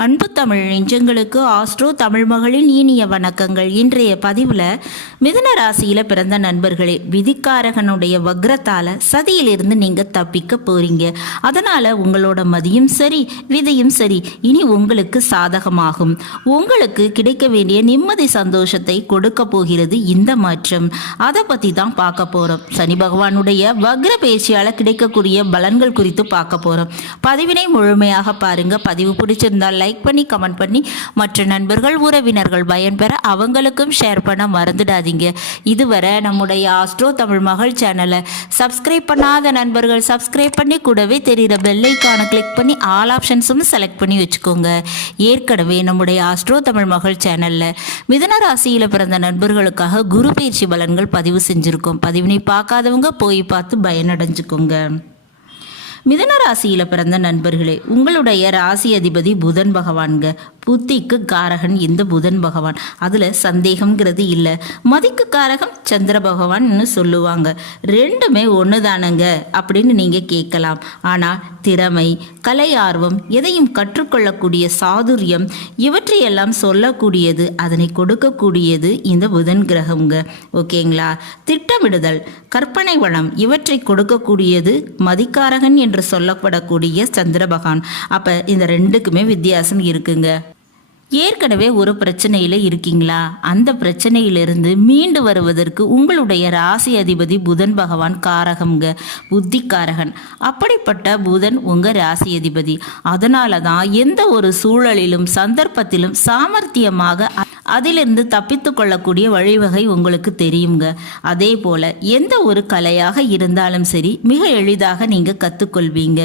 அன்பு தமிழ் நெஞ்சங்களுக்கு ஆஸ்ட்ரோ தமிழ் மகளின் இனிய வணக்கங்கள். இன்றைய பதிவில் மிதுன ராசியில் பிறந்த நண்பர்களே விதிக்காரகனுடைய வக்ரத்தால் சதியிலிருந்து நீங்கள் தப்பிக்க போறீங்க. அதனால் உங்களோட மதியும் சரி விதையும் சரி இனி உங்களுக்கு சாதகமாகும். உங்களுக்கு கிடைக்க வேண்டிய நிம்மதி சந்தோஷத்தை கொடுக்க போகிறது இந்த மாற்றம். அதை பற்றி தான் பார்க்க போகிறோம் சனி பகவானுடைய வக்ர பேச்சியால் கிடைக்கக்கூடிய பலன்கள் குறித்து பார்க்க போகிறோம் பதிவினை முழுமையாக பாருங்கள் பதிவு பிடிச்சிருந்தால் லைக் பண்ணி கமெண்ட் பண்ணி மற்ற நண்பர்கள் உறவினர்கள் பயன்பெற அவங்களுக்கும் ஷேர் பண்ண மறந்துடாதீங்க. இதுவரை நம்முடைய ஆஸ்ட்ரோ தமிழ் மகள் சேனலை சப்ஸ்கிரைப் பண்ணாத நண்பர்கள் சப்ஸ்கிரைப் பண்ணி கூடவே தெரிகிற பெல்லைக்கான கிளிக் பண்ணி ஆல் ஆப்ஷன்ஸும் செலக்ட் பண்ணி வச்சுக்கோங்க. ஏற்கனவே நம்முடைய ஆஸ்ட்ரோ தமிழ் மகள் சேனலில் மிதன ராசியில் பிறந்த நண்பர்களுக்காக குரு பயிற்சி பலன்கள் பதிவு செஞ்சுருக்கோம். பதிவினை பார்க்காதவங்க போய் பார்த்து பயனடைஞ்சுக்கோங்க. மிதன ராசியில் பிறந்த நண்பர்களே உங்களுடைய ராசி அதிபதி புதன் பகவான்க. புத்திக்கு காரகன் இந்த புதன் பகவான். அதில் சந்தேகம்ங்கிறது இல்லை. மதிக்கு காரகம் சந்திர பகவான்னு சொல்லுவாங்க. ரெண்டுமே ஒன்று தானுங்க அப்படின்னு நீங்கள் கேட்கலாம். ஆனால் திறமை கலை ஆர்வம் எதையும் கற்றுக்கொள்ளக்கூடிய சாதுரியம் இவற்றையெல்லாம் சொல்லக்கூடியது அதனை கொடுக்கக்கூடியது இந்த புதன் கிரகம்ங்க. ஓகேங்களா? திட்டமிடுதல் கற்பனை வளம் இவற்றை கொடுக்கக்கூடியது மதிக்காரகன் என்று சொல்லப்படக்கூடிய சந்திர பகவான். அப்போ இந்த ரெண்டுக்குமே வித்தியாசம் இருக்குங்க. ஏற்கனவே ஒரு பிரச்சனையில் இருக்கீங்களா? அந்த பிரச்சனையிலிருந்து மீண்டு வருவதற்கு உங்களுடைய ராசி அதிபதி புதன் பகவான் காரகம்ங்க புத்திக்காரகன். அப்படிப்பட்ட புதன் உங்கள் ராசி அதிபதி. அதனால தான் எந்த ஒரு சூழலிலும் சந்தர்ப்பத்திலும் சாமர்த்தியமாக அதிலிருந்து தப்பித்து கொள்ளக்கூடிய வழிவகை உங்களுக்கு தெரியுங்க. அதே போல எந்த ஒரு கலையாக இருந்தாலும் சரி மிக எளிதாக நீங்கள் கற்றுக்கொள்வீங்க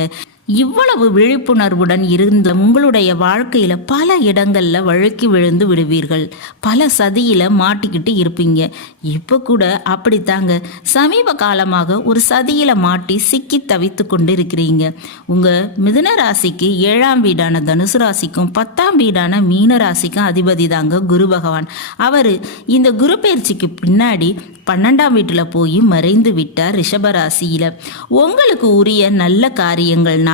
இவ்வளவு விழிப்புணர்வுடன் இருந்த உங்களுடைய வாழ்க்கையில பல இடங்கள்ல வழுக்கி விழுந்து விடுவீர்கள். பல சதியில மாட்டிக்கிட்டு இருப்பீங்க. இப்போ கூட அப்படித்தாங்க. சமீப காலமாக ஒரு சதியில மாட்டி சிக்கி தவித்து கொண்டு இருக்கிறீங்க உங்க மிதுன ராசிக்கு ஏழாம் வீடான தனுசு ராசிக்கும் பத்தாம் வீடான மீன ராசிக்கும் அதிபதி தாங்க குரு பகவான். அவர் இந்த குரு பயிற்சிக்கு பின்னாடி பன்னெண்டாம் வீட்டில் போய் மறைந்து விட்டார் ரிஷபராசியில் உங்களுக்கு உரிய நல்ல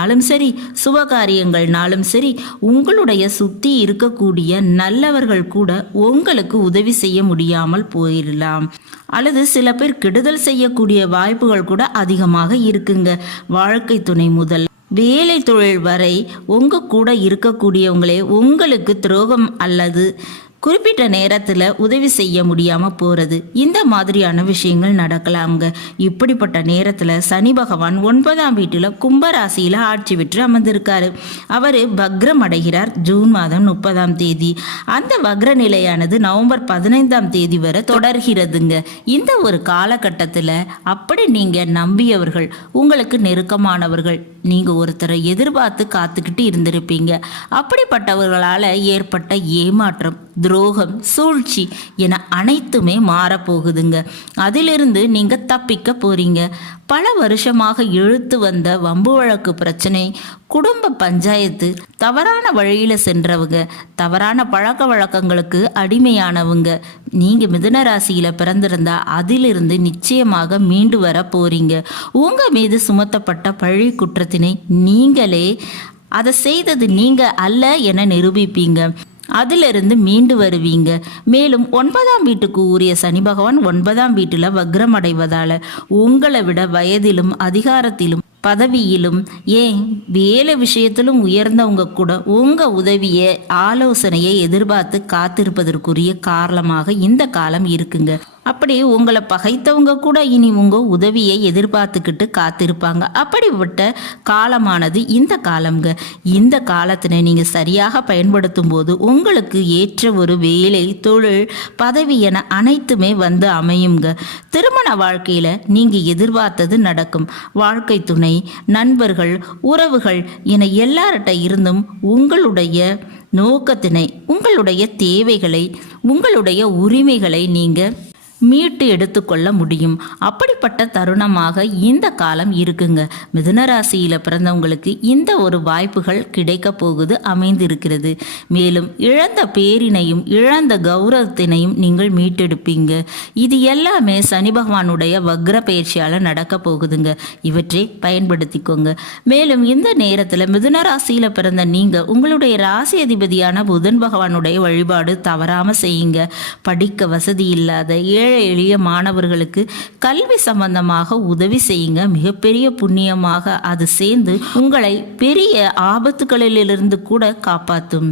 காரியங்கள்னாலும் சரி சுபகாரியங்கள்னாலும் சரி உங்களுடைய சுற்றி இருக்கக்கூடிய நல்லவர்கள் கூட உங்களுக்கு உதவி செய்ய முடியாமல் போயிடலாம் அல்லது சில பேர் கெடுதல் செய்யக்கூடிய வாய்ப்புகள் கூட அதிகமாக இருக்குங்க. வாழ்க்கை துணை முதல். வேலை தொழில் வரை உங்க கூட இருக்கக்கூடியவங்களே உங்களுக்கு துரோகம் அல்லது குறிப்பிட்ட நேரத்தில் உதவி செய்ய முடியாமல் போகிறது இந்த மாதிரியான விஷயங்கள் நடக்கலாங்க இப்படிப்பட்ட நேரத்தில் சனி பகவான் ஒன்பதாம் வீட்டில் கும்பராசியில் ஆட்சி பெற்று அமர்ந்திருக்காரு. அவர் வக்ரம் அடைகிறார் ஜூன் மாதம் முப்பதாம் தேதி. அந்த வக்ர நிலையானது நவம்பர் பதினைந்தாம் தேதி வரை தொடர்கிறதுங்க. இந்த ஒரு காலகட்டத்தில் அப்படி நீங்கள் நம்பியவர்கள் உங்களுக்கு நெருக்கமானவர்கள் நீங்கள் ஒருத்தரை எதிர்பார்த்து காத்துக்கிட்டு இருந்திருப்பீங்க. அப்படிப்பட்டவர்களால் ஏற்பட்ட ஏமாற்றம் துரோகம் சூழ்ச்சி என அனைத்துமே மாறப்போகுதுங்க. அதிலிருந்து நீங்கள் தப்பிக்க போறீங்க. பல வருஷமாக இழுத்து வந்த வம்பு வழக்கு பிரச்சனை குடும்ப பஞ்சாயத்து தவறான வழியில் சென்றவங்க தவறான பழக்க வழக்கங்களுக்கு அடிமையானவங்க நீங்கள் மிதுன ராசியில் பிறந்திருந்தா அதிலிருந்து நிச்சயமாக மீண்டு வர போறீங்க. உங்கள் மீது சுமத்தப்பட்ட பழி குற்றத்தினை நீங்களே அதை செய்தது நீங்க அல்ல என நிரூபிப்பீங்க. அதிலிருந்து மீண்டு வருவீங்க. மேலும் ஒன்பதாம் வீட்டுக்கு உரிய சனி பகவான் ஒன்பதாம் வீட்டில் வக்ரம் அடைவதால உங்களை விட வயதிலும் அதிகாரத்திலும் பதவியிலும் ஏன் வேலை விஷயத்திலும் உயர்ந்தவங்க கூட உங்கள் உதவியை ஆலோசனையை எதிர்பார்த்து காத்திருப்பதற்குரிய காரணமாக இந்த காலம் இருக்குங்க. அப்படி உங்களை பகைத்தவங்க கூட இனி உங்கள் உதவியை எதிர்பார்த்துக்கிட்டு காத்திருப்பாங்க. அப்படிப்பட்ட காலமானது இந்த காலம்ங்க. இந்த காலத்தினை நீங்கள் சரியாக பயன்படுத்தும் போது உங்களுக்கு ஏற்ற ஒரு வேலை தொழில் பதவி என அனைத்துமே வந்து அமையுங்க திருமண வாழ்க்கையில் நீங்கள் எதிர்பார்த்தது நடக்கும். வாழ்க்கை துணை நண்பர்கள் உறவுகள் என எல்லார்கிட்ட இருந்தும் உங்களுடைய நோக்கத்தினை உங்களுடைய தேவைகளை உங்களுடைய உரிமைகளை நீங்கள் மீட்டு எடுத்துக்கொள்ள முடியும். அப்படிப்பட்ட தருணமாக இந்த காலம் இருக்குங்க. மிதுனராசியில் பிறந்தவங்களுக்கு இந்த ஒரு வாய்ப்புகள் கிடைக்க போகுது அமைந்திருக்கிறது. மேலும் இழந்த பேரினையும் இழந்த கௌரவத்தினையும் நீங்கள் மீட்டெடுப்பீங்க. இது எல்லாமே சனி பகவானுடைய வக்ர பயிற்சியால் நடக்க போகுதுங்க. இவற்றை பயன்படுத்திக்கோங்க. மேலும் இந்த நேரத்தில் மிதுனராசியில் பிறந்த நீங்கள் உங்களுடைய ராசி அதிபதியான புதன் பகவானுடைய வழிபாடு தவறாமல் செய்யுங்க. படிக்க வசதி இல்லாத ஏழை எளிய மாணவர்களுக்கு கல்வி சம்பந்தமாக உதவி செய்யுங்க. மிகப்பெரிய புண்ணியமாக அது சேர்ந்து உங்களை பெரிய ஆபத்துகளிலிருந்து கூட காப்பாற்றும்